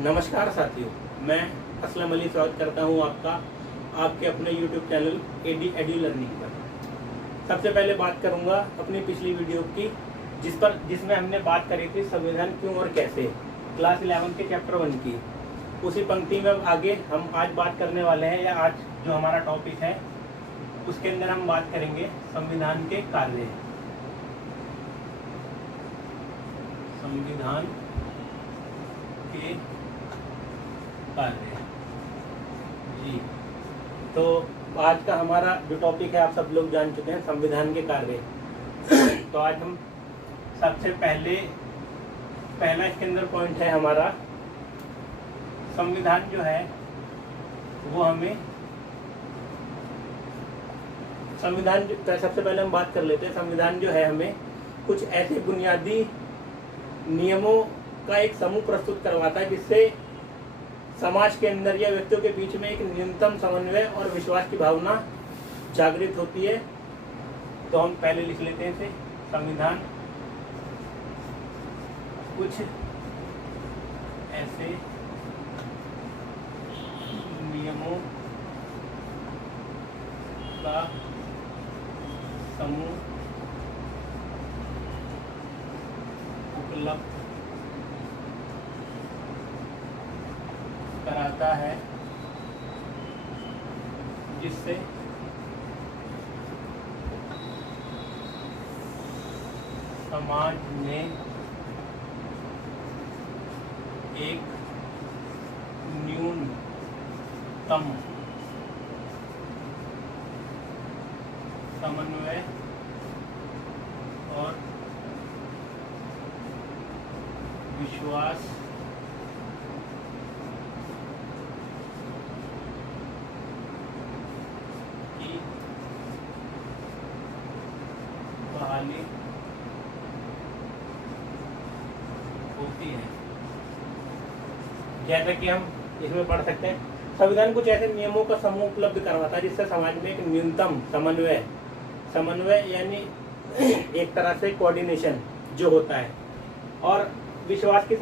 नमस्कार साथियों, मैं असलम अली स्वागत करता हूं आपका आपके अपने YouTube चैनल एडी लर्निंग पर। सबसे पहले बात करूंगा अपनी पिछली वीडियो की जिसमें हमने बात करी थी संविधान क्यों और कैसे, क्लास 11 के चैप्टर 1 की। उसी पंक्ति में आगे हम आज बात करने वाले हैं, या आज जो हमारा टॉपिक है उसके अंदर हम बात करेंगे संविधान के कार्य। संविधान के कार्य जी। तो आज का हमारा जो टॉपिक है आप सब लोग जान चुके हैं, संविधान के कार्य। तो आज हम सबसे पहला इसके अंदर पॉइंट है हमारा, संविधान जो है वो हमें सबसे पहले हम बात कर लेते हैं। संविधान जो है हमें कुछ ऐसे बुनियादी नियमों का एक समूह प्रस्तुत करवाता है जिससे समाज के अंदर या व्यक्तियों के बीच में एक न्यूनतम समन्वय और विश्वास की भावना जागृत होती है। तो हम पहले लिख लेते हैं इसे, संविधान कुछ ऐसे नियमों का समूह उपलब्ध कराता है जिससे समाज में एक न्यूनतम समन्वय और विश्वास की बहाली होती है। जैसा कि हम इसमें पढ़ सकते हैं, संविधान कुछ ऐसे नियमों का समूह उपलब्ध करवाता है जिससे समाज में एक न्यूनतम समन्वय यानी एक तरह से कोऑर्डिनेशन जो होता है, और विश्वास की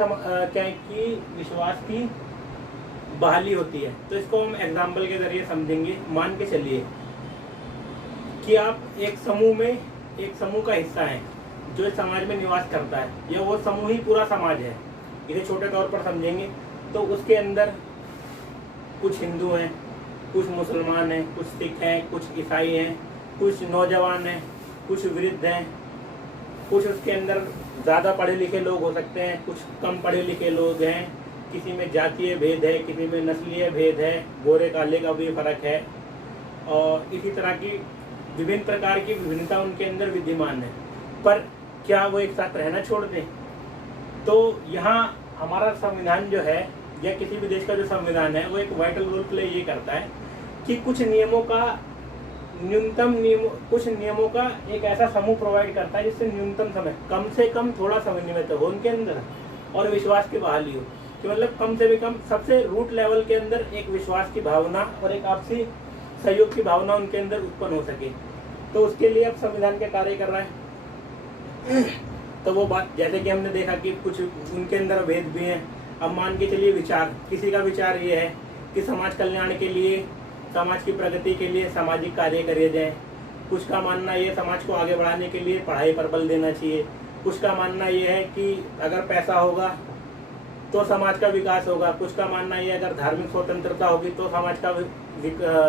बहाली होती है। तो इसको हम एग्जाम्पल के जरिए समझेंगे। मान के चलिए कि आप एक समूह का हिस्सा हैं जो इस समाज में निवास करता है, या वो समूह ही पूरा समाज है। इसे छोटे तौर पर समझेंगे तो उसके अंदर कुछ हिंदू हैं, कुछ मुसलमान हैं, कुछ सिख हैं, कुछ ईसाई हैं, कुछ नौजवान हैं, कुछ वृद्ध हैं, कुछ उसके अंदर ज़्यादा पढ़े लिखे लोग हो सकते हैं, कुछ कम पढ़े लिखे लोग हैं, किसी में जातीय भेद है, किसी में नस्लीय भेद है, गोरे काले का भी फर्क है, और इसी तरह की विभिन्न प्रकार की विभिन्नता उनके अंदर विद्यमान है। पर क्या वो एक साथ रहना छोड़ दें? तो यहाँ हमारा संविधान जो है, या किसी भी देश का जो संविधान है, वो एक वाइटल रोल प्ले ये करता है कि कुछ नियमों का एक ऐसा समूह प्रोवाइड करता है जिससे न्यूनतम समय, कम से कम थोड़ा समन्वय तो हो उनके अंदर, और विश्वास की बहाली हो। कि मतलब कम से भी कम सबसे रूट लेवल के अंदर एक विश्वास की भावना और एक आपसी सहयोग की भावना उनके अंदर उत्पन्न हो सके। तो उसके लिए अब संविधान क्या कार्य कर रहा है? तो वो बात, जैसे कि हमने देखा कि कुछ उनके अंदर भेद भी हैं। अब मान के चलिए विचार, किसी का विचार ये है कि समाज कल्याण के लिए, समाज की प्रगति के लिए सामाजिक कार्य करे जाएं। कुछ का मानना ये समाज को आगे बढ़ाने के लिए पढ़ाई पर बल देना चाहिए। कुछ का मानना ये है कि अगर पैसा होगा तो समाज का विकास होगा। कुछ का मानना ये अगर धार्मिक स्वतंत्रता होगी तो समाज का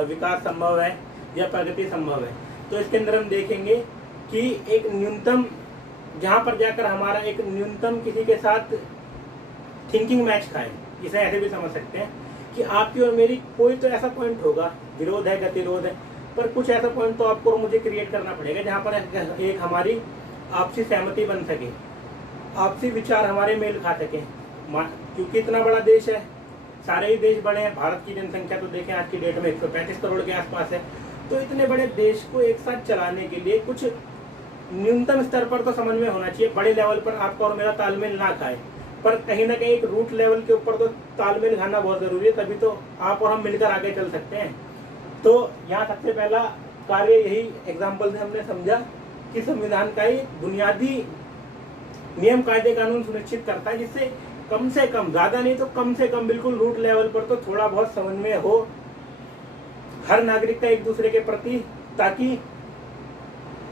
विकास संभव है या प्रगति संभव है। तो इसके अंदर हम देखेंगे कि एक न्यूनतम, जहाँ पर जाकर हमारा एक न्यूनतम किसी के साथ थिंकिंग मैच खाए, इसे ऐसे भी समझ सकते हैं कि आपकी और मेरी कोई तो ऐसा पॉइंट होगा, विरोध है, गतिरोध है, पर कुछ ऐसा पॉइंट तो आपको और मुझे क्रिएट करना पड़ेगा जहाँ पर एक हमारी आपसी सहमति बन सके, आपसी विचार हमारे मेल खा सके। क्योंकि इतना बड़ा देश है, सारे ही देश बड़े हैं। भारत की जनसंख्या तो देखें आज की डेट में 135 करोड़ के आसपास है। तो इतने बड़े देश को एक साथ चलाने के लिए कुछ न्यूनतम स्तर पर तो समन्वय होना चाहिए। बड़े लेवल पर आपका और मेरा तालमेल ना खाए, पर कहीं ना कहीं एक रूट लेवल के ऊपर तो तालमेल खाना बहुत जरूरी है, तभी तो आप और हम मिलकर आगे चल सकते हैं। तो यहाँ सबसे पहला कार्य यही एग्जाम्पल से हमने समझा कि संविधान का ही बुनियादी नियम कायदे कानून सुनिश्चित करता है जिससे कम से कम, ज़्यादा नहीं तो कम से कम बिल्कुल रूट लेवल पर तो थोड़ा बहुत समन्वय हो हर नागरिक का एक दूसरे के प्रति, ताकि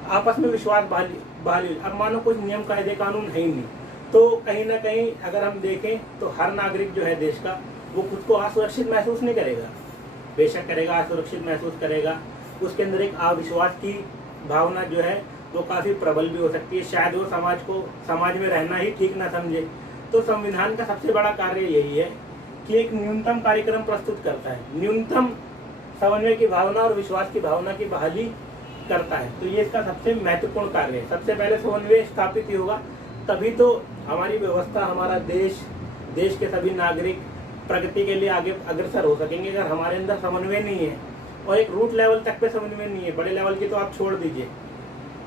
आपस में विश्वास बहाली। अब मानो कुछ नियम कायदे कानून है ही नहीं, तो कहीं ना कहीं अगर हम देखें तो हर नागरिक जो है देश का, वो खुद को असुरक्षित महसूस नहीं करेगा। बेशक करेगा, असुरक्षित महसूस करेगा। उसके अंदर एक अविश्वास की भावना जो है वो काफ़ी प्रबल भी हो सकती है। शायद वो समाज में रहना ही ठीक ना समझे। तो संविधान का सबसे बड़ा कार्य यही है कि एक न्यूनतम कार्यक्रम प्रस्तुत करता है, न्यूनतम समन्वय की भावना और विश्वास की भावना की बहाली करता है। तो ये इसका सबसे महत्वपूर्ण कार्य है। सबसे पहले समन्वय स्थापित ही होगा, तभी तो हमारी व्यवस्था, हमारा देश के सभी नागरिक प्रगति के लिए आगे अग्रसर हो सकेंगे। अगर हमारे अंदर समन्वय नहीं है और एक रूट लेवल तक पे समन्वय नहीं है, बड़े लेवल की तो आप छोड़ दीजिए,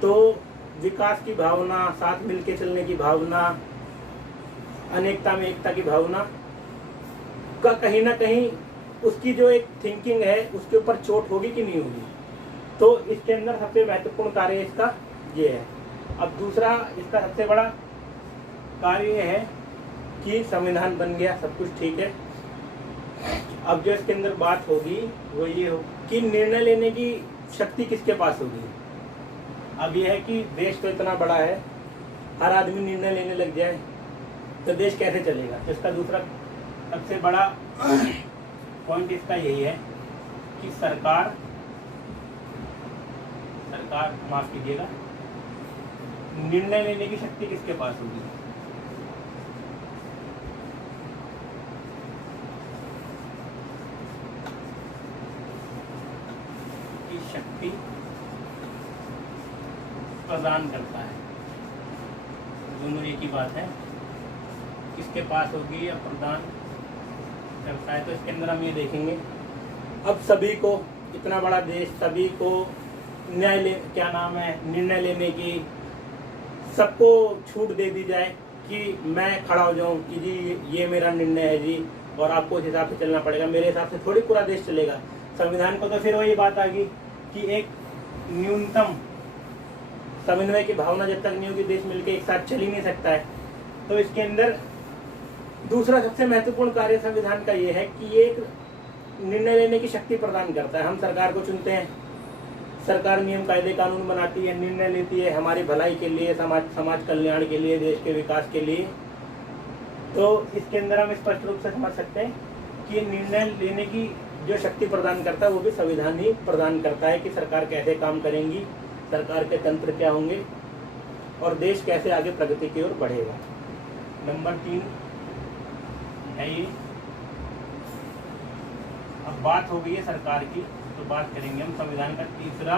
तो विकास की भावना, साथ मिलके चलने की भावना, अनेकता में एकता की भावना का कहीं ना कहीं उसकी जो एक थिंकिंग है उसके ऊपर चोट होगी कि नहीं होगी। तो इसके अंदर सबसे महत्वपूर्ण कार्य इसका ये है। अब दूसरा इसका सबसे बड़ा कार्य ये है कि संविधान बन गया, सब कुछ ठीक है। अब जो इसके अंदर बात होगी वो ये हो कि निर्णय लेने की शक्ति किसके पास होगी। अब ये है कि देश तो इतना बड़ा है, हर आदमी निर्णय लेने लग जाए तो देश कैसे चलेगा। तो इसका दूसरा सबसे बड़ा पॉइंट इसका यही है कि सरकार माफ कीजिएगा, निर्णय लेने की शक्ति किसके पास होगी। की शक्ति प्रदान करता है, दोनों एक ही बात है, किसके पास होगी या प्रदान करता है। तो इसके अंदर हम ये देखेंगे, अब सभी को, इतना बड़ा देश, सभी को निर्णय लेने की सबको छूट दे दी जाए कि मैं खड़ा हो जाऊं कि जी ये मेरा निर्णय है जी, और आपको उस हिसाब से चलना पड़ेगा, मेरे हिसाब से थोड़ी पूरा देश चलेगा। संविधान को तो फिर वही बात आ गई कि एक न्यूनतम समन्वय की भावना जब तक नहीं होगी, देश मिलकर एक साथ चल ही नहीं सकता है। तो इसके अंदर दूसरा सबसे महत्वपूर्ण कार्य संविधान का ये है कि ये एक निर्णय लेने की शक्ति प्रदान करता है। हम सरकार को चुनते हैं, सरकार नियम कायदे कानून बनाती है, निर्णय लेती है हमारी भलाई के लिए, समाज कल्याण के लिए, देश के विकास के लिए। तो इसके अंदर हम स्पष्ट रूप से समझ सकते हैं कि निर्णय लेने की जो शक्ति प्रदान करता है वो भी संविधान ही प्रदान करता है कि सरकार कैसे काम करेंगी, सरकार के तंत्र क्या होंगे और देश कैसे आगे प्रगति की ओर बढ़ेगा। नंबर 3 है ये। अब बात हो गई है सरकार की, तो बात करेंगे हम संविधान का तीसरा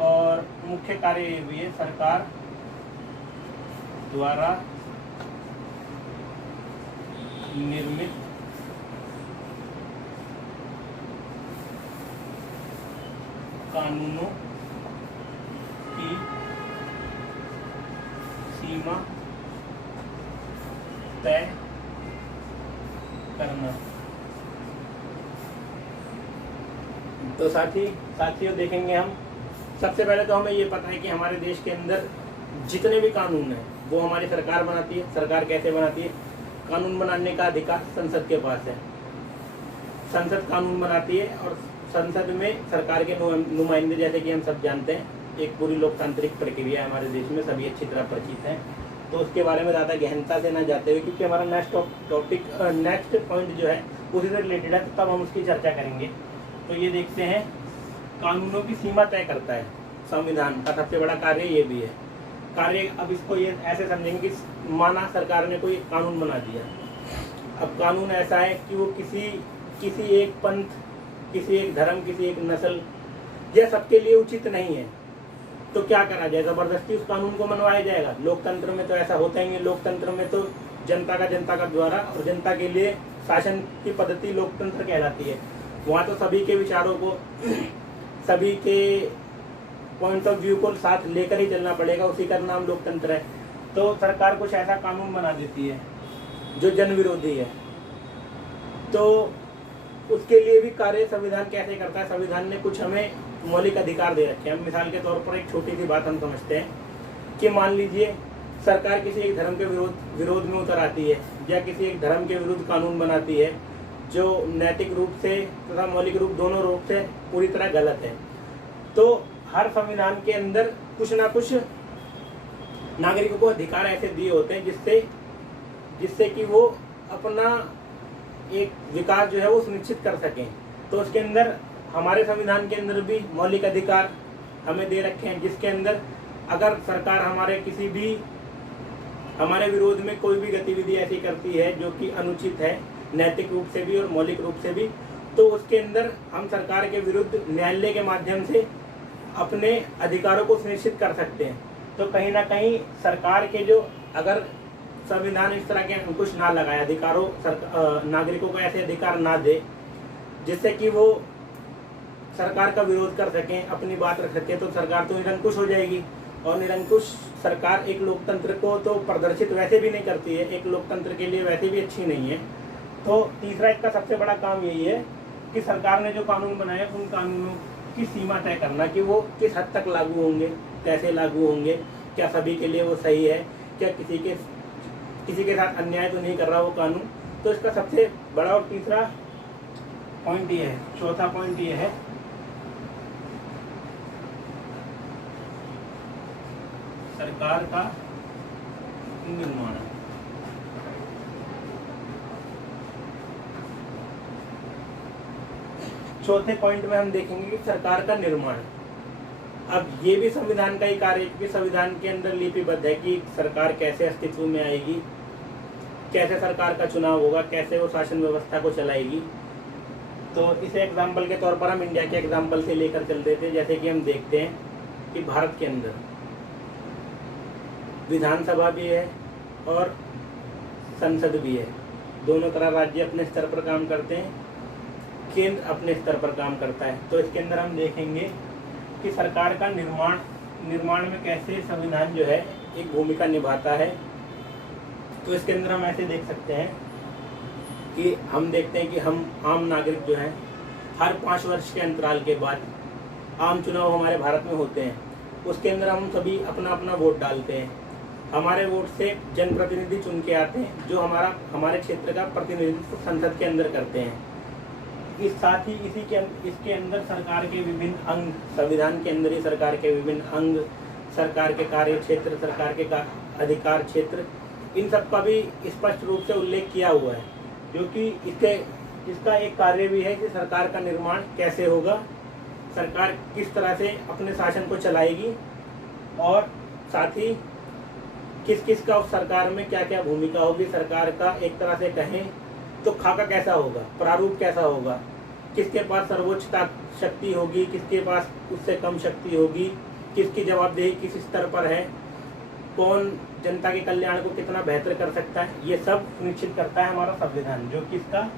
और मुख्य कार्य ये भी है, सरकार द्वारा निर्मित कानूनों की सीमा तय करना। तो साथियों देखेंगे हम, सबसे पहले तो हमें ये पता है कि हमारे देश के अंदर जितने भी कानून हैं वो हमारी सरकार बनाती है। सरकार कैसे बनाती है? कानून बनाने का अधिकार संसद के पास है, संसद कानून बनाती है और संसद में सरकार के नुमाइंदे, जैसे कि हम सब जानते हैं, एक पूरी लोकतांत्रिक प्रक्रिया हमारे देश में सभी अच्छी तरह परिचित हैं। तो उसके बारे में ज़्यादा गहनता से ना जाते हुए, क्योंकि हमारा नेक्स्ट पॉइंट जो है उसी से रिलेटेड है, तो तब हम उसकी चर्चा करेंगे। तो ये देखते हैं, कानूनों की सीमा तय करता है संविधान का सबसे बड़ा कार्य ये भी है। कार्य अब इसको ये ऐसे समझेंगे कि माना सरकार ने कोई कानून बना दिया, अब कानून ऐसा है कि वो किसी एक पंथ, किसी एक धर्म, किसी एक नस्ल यह सबके लिए उचित नहीं है, तो क्या करा जाए? जबरदस्ती उस कानून को मनवाया जाएगा? लोकतंत्र में तो ऐसा होता ही नहीं। लोकतंत्र में तो जनता का द्वारा और जनता के लिए शासन की पद्धति लोकतंत्र कहलाती है। वहाँ तो सभी के विचारों को, सभी के पॉइंट ऑफ व्यू को साथ लेकर ही चलना पड़ेगा, उसी का नाम लोकतंत्र है। तो सरकार कुछ ऐसा कानून बना देती है जो जन विरोधी है, तो उसके लिए भी कार्य संविधान कैसे करता है? संविधान ने कुछ हमें मौलिक अधिकार दे रखे हैं। हम मिसाल के तौर पर एक छोटी सी बात हम समझते हैं कि मान लीजिए सरकार किसी एक धर्म के विरोध में उतर आती है, या किसी एक धर्म के विरुद्ध कानून बनाती है, जो नैतिक रूप से तथा मौलिक रूप दोनों रूप से पूरी तरह गलत है। तो हर संविधान के अंदर कुछ ना कुछ नागरिकों को अधिकार ऐसे दिए होते हैं जिससे कि वो अपना एक विकास जो है वो सुनिश्चित कर सकें। तो उसके अंदर हमारे संविधान के अंदर भी मौलिक अधिकार हमें दे रखे हैं, जिसके अंदर अगर सरकार हमारे विरोध में कोई भी गतिविधि ऐसी करती है जो कि अनुचित है, नैतिक रूप से भी और मौलिक रूप से भी, तो उसके अंदर हम सरकार के विरुद्ध न्यायालय के माध्यम से अपने अधिकारों को सुनिश्चित कर सकते हैं। तो कहीं ना कहीं सरकार के जो अगर संविधान इस तरह के अंकुश ना लगाए, नागरिकों को ऐसे अधिकार ना दे जिससे कि वो सरकार का विरोध कर सकें, अपनी बात रख सकें, तो सरकार तो निरंकुश हो जाएगी। और निरंकुश सरकार एक लोकतंत्र को तो प्रदर्शित वैसे भी नहीं करती है, एक लोकतंत्र के लिए वैसे भी अच्छी नहीं है। तो तीसरा इसका सबसे बड़ा काम यही है कि सरकार ने जो कानून बनाए उन कानूनों की सीमा तय करना कि वो किस हद तक लागू होंगे, कैसे लागू होंगे, क्या सभी के लिए वो सही है, क्या किसी के साथ अन्याय तो नहीं कर रहा वो कानून। तो इसका सबसे बड़ा और तीसरा पॉइंट ये है। चौथा पॉइंट ये है सरकार का निर्माण। चौथे पॉइंट में हम देखेंगे कि सरकार का निर्माण। अब ये भी संविधान का ही कार्य है, क्योंकि संविधान के अंदर लिपिबद्ध है कि सरकार कैसे अस्तित्व में आएगी, कैसे सरकार का चुनाव होगा, कैसे वो शासन व्यवस्था को चलाएगी। तो इस एग्जाम्पल के तौर पर हम इंडिया के एग्जाम्पल से लेकर चलते थे। जैसे कि हम देखते हैं कि भारत के अंदर विधानसभा भी है और संसद भी है, दोनों तरह राज्य अपने स्तर पर काम करते हैं, केंद्र अपने स्तर पर काम करता है। तो इसके अंदर हम देखेंगे कि सरकार का निर्माण में कैसे संविधान जो है एक भूमिका निभाता है। तो इसके अंदर हम ऐसे देख सकते हैं कि हम देखते हैं कि हम आम नागरिक जो हैं हर 5 वर्ष के अंतराल के बाद आम चुनाव हमारे भारत में होते हैं। उसके अंदर हम सभी अपना अपना वोट डालते हैं। हमारे वोट से जनप्रतिनिधि चुन के आते हैं जो हमारे क्षेत्र का प्रतिनिधित्व संसद के अंदर करते हैं। इस साथ ही इसके अंदर सरकार के विभिन्न अंग, संविधान के अंदर ही सरकार के विभिन्न अंग, सरकार के कार्य क्षेत्र, सरकार के अधिकार क्षेत्र, इन सब का भी स्पष्ट रूप से उल्लेख किया हुआ है, जो कि इसका एक कार्य भी है कि सरकार का निर्माण कैसे होगा, सरकार किस तरह से अपने शासन को चलाएगी और साथ ही किस किस का उस सरकार में क्या क्या भूमिका होगी। सरकार का एक तरह से कहें तो खाका कैसा होगा, प्रारूप कैसा होगा, किसके पास सर्वोच्च शक्ति होगी, किसके पास उससे कम शक्ति होगी, किसकी जवाबदेही किस स्तर पर है, कौन जनता के कल्याण को कितना बेहतर कर सकता है, ये सब सुनिश्चित करता है हमारा संविधान, जो कि इसका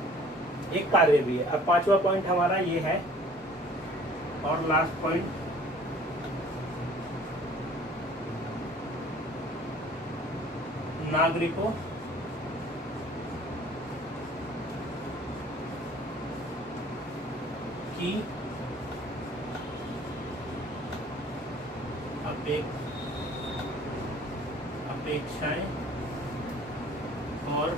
एक कार्य भी है। अब 5वां पॉइंट हमारा ये है और लास्ट पॉइंट, नागरिकों की अपेक्षाएं और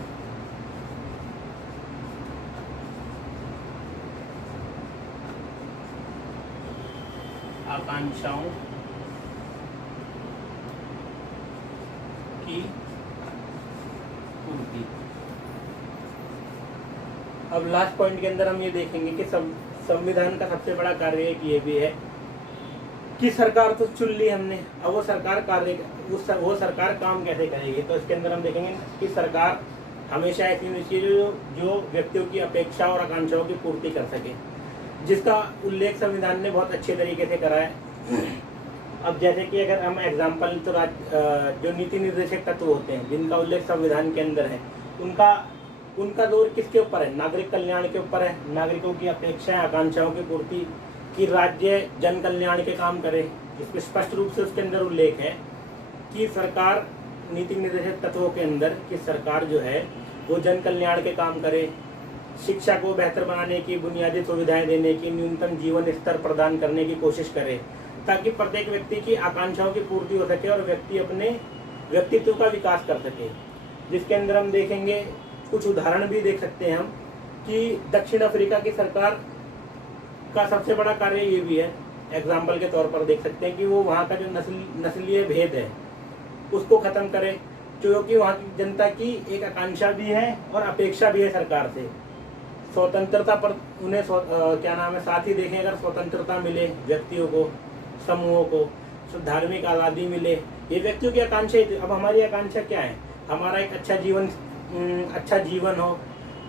आकांक्षाओं की पूर्ति। अब लास्ट पॉइंट के अंदर हम ये देखेंगे कि संविधान का सबसे बड़ा कार्य एक ये भी है कि सरकार तो चुन ली हमने, अब वो सरकार काम कैसे करेगी। तो इसके अंदर हम देखेंगे कि सरकार हमेशा ऐसी होनी चाहिए जो व्यक्तियों की अपेक्षा और आकांक्षाओं की पूर्ति कर सके, जिसका उल्लेख संविधान ने बहुत अच्छे तरीके से करा है। अब जैसे कि अगर हम एग्जाम्पल तो जो नीति निर्देशक तत्व होते हैं जिनका उल्लेख संविधान के अंदर है, उनका जोर किसके ऊपर है, नागरिक कल्याण के ऊपर है, नागरिकों की अपेक्षाएं आकांक्षाओं की पूर्ति कि राज्य जन कल्याण के काम करे। इसमें स्पष्ट रूप से उसके अंदर उल्लेख है कि सरकार नीति निर्देशक तत्वों के अंदर कि सरकार जो है वो जन कल्याण के काम करे, शिक्षा को बेहतर बनाने की, बुनियादी सुविधाएं देने की, न्यूनतम जीवन स्तर प्रदान करने की कोशिश करे, ताकि प्रत्येक व्यक्ति की आकांक्षाओं की पूर्ति हो सके और व्यक्ति अपने व्यक्तित्व का विकास कर सके। जिसके अंदर हम देखेंगे कुछ उदाहरण भी देख सकते हैं हम कि दक्षिण अफ्रीका की सरकार का सबसे बड़ा कार्य ये भी है, एग्जाम्पल के तौर पर देख सकते हैं कि वो वहाँ का जो नस्लीय भेद है उसको ख़त्म करे, क्योंकि वहाँ की जनता की एक आकांक्षा भी है और अपेक्षा भी है सरकार से। स्वतंत्रता पर उन्हें क्या नाम है, साथ ही देखें अगर स्वतंत्रता मिले व्यक्तियों को, समूहों को, धार्मिक आज़ादी मिले, ये व्यक्तियों की आकांक्षा ही थी। अब हमारी आकांक्षा क्या है? हमारा एक अच्छा जीवन हो,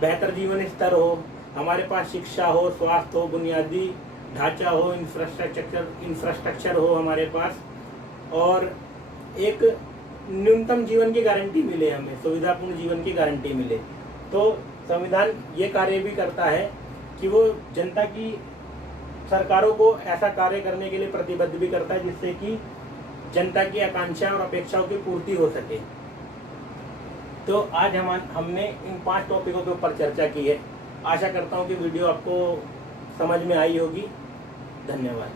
बेहतर जीवन स्तर हो, हमारे पास शिक्षा हो, स्वास्थ्य हो, बुनियादी ढांचा हो, इंफ्रास्ट्रक्चर हो हमारे पास, और एक न्यूनतम जीवन की गारंटी मिले, हमें सुविधापूर्ण जीवन की गारंटी मिले। तो संविधान ये कार्य भी करता है कि वो जनता की, सरकारों को ऐसा कार्य करने के लिए प्रतिबद्ध भी करता है जिससे कि जनता की आकांक्षा और अपेक्षाओं की पूर्ति हो सके। तो आज हमने इन 5 टॉपिकों के ऊपर चर्चा की है। आशा करता हूँ कि वीडियो आपको समझ में आई होगी। धन्यवाद।